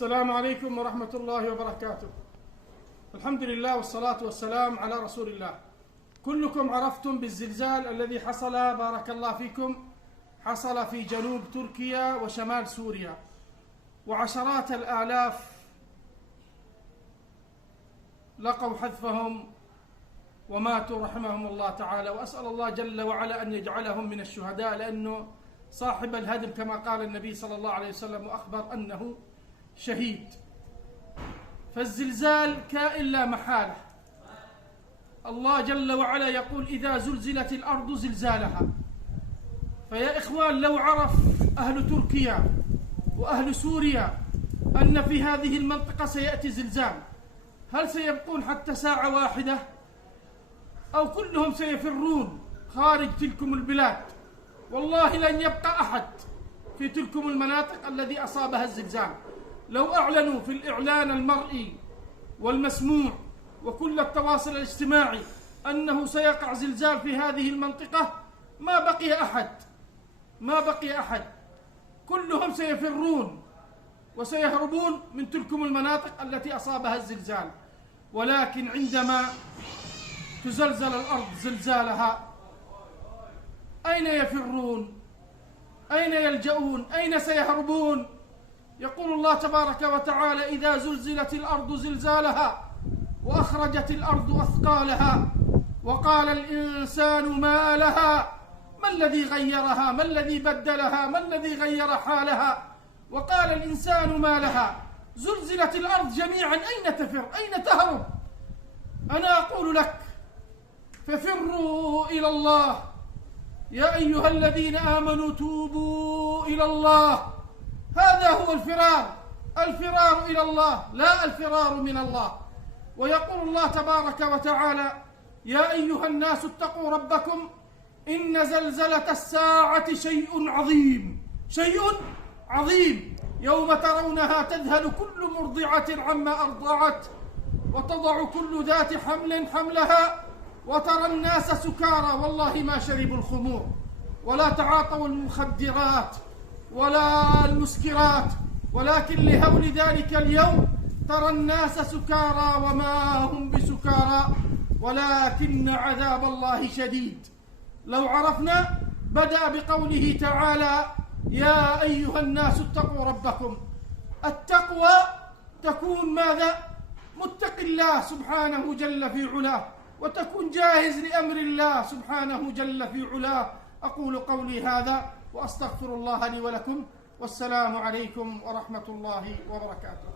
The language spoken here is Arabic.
السلام عليكم ورحمة الله وبركاته. الحمد لله والصلاة والسلام على رسول الله. كلكم عرفتم بالزلزال الذي حصل بارك الله فيكم، حصل في جنوب تركيا وشمال سوريا، وعشرات الآلاف لقوا حذفهم وماتوا رحمهم الله تعالى، وأسأل الله جل وعلا أن يجعلهم من الشهداء، لأنه صاحب الهدم كما قال النبي صلى الله عليه وسلم وأخبر أنه شهيد. فالزلزال كائن لا محالة. الله جل وعلا يقول: إذا زلزلت الأرض زلزالها. فيا إخوان، لو عرف أهل تركيا وأهل سوريا أن في هذه المنطقة سيأتي زلزال، هل سيبقون حتى ساعة واحدة؟ أو كلهم سيفرون خارج تلكم البلاد؟ والله لن يبقى أحد في تلكم المناطق الذي أصابها الزلزال. لو أعلنوا في الإعلان المرئي والمسموع وكل التواصل الاجتماعي أنه سيقع زلزال في هذه المنطقة، ما بقي أحد، كلهم سيفرون وسيهربون من تلكم المناطق التي أصابها الزلزال. ولكن عندما تزلزل الأرض زلزالها، أين يفرون؟ أين يلجؤون؟ أين سيهربون؟ يقول الله تبارك وتعالى: إذا زلزلت الأرض زلزالها وأخرجت الأرض أثقالها وقال الإنسان ما لها، ما الذي غيرها؟ ما الذي بدلها؟ ما الذي غير حالها؟ وقال الإنسان ما لها. زلزلت الأرض جميعا، أين تفر؟ أين تهرب؟ أنا أقول لك: ففروا إلى الله يا أيها الذين آمنوا، توبوا إلى الله. هذا هو الفرار إلى الله، لا الفرار من الله. ويقول الله تبارك وتعالى: يا أيها الناس اتقوا ربكم إن زلزلة الساعة شيء عظيم، يوم ترونها تذهل كل مرضعة عما أرضعت وتضع كل ذات حمل حملها وترى الناس سكارى، والله ما شربوا الخمور ولا تعاطوا المخدرات ولا المسكرات، ولكن لهول ذلك اليوم ترى الناس سكارى وما هم بسكارى ولكن عذاب الله شديد. لو عرفنا، بدأ بقوله تعالى: يا أيها الناس اتقوا ربكم. التقوى تكون ماذا؟ متق الله سبحانه جل في علاه، وتكون جاهز لأمر الله سبحانه جل في علاه. أقول قولي هذا وأستغفر الله لي ولكم، والسلام عليكم ورحمة الله وبركاته.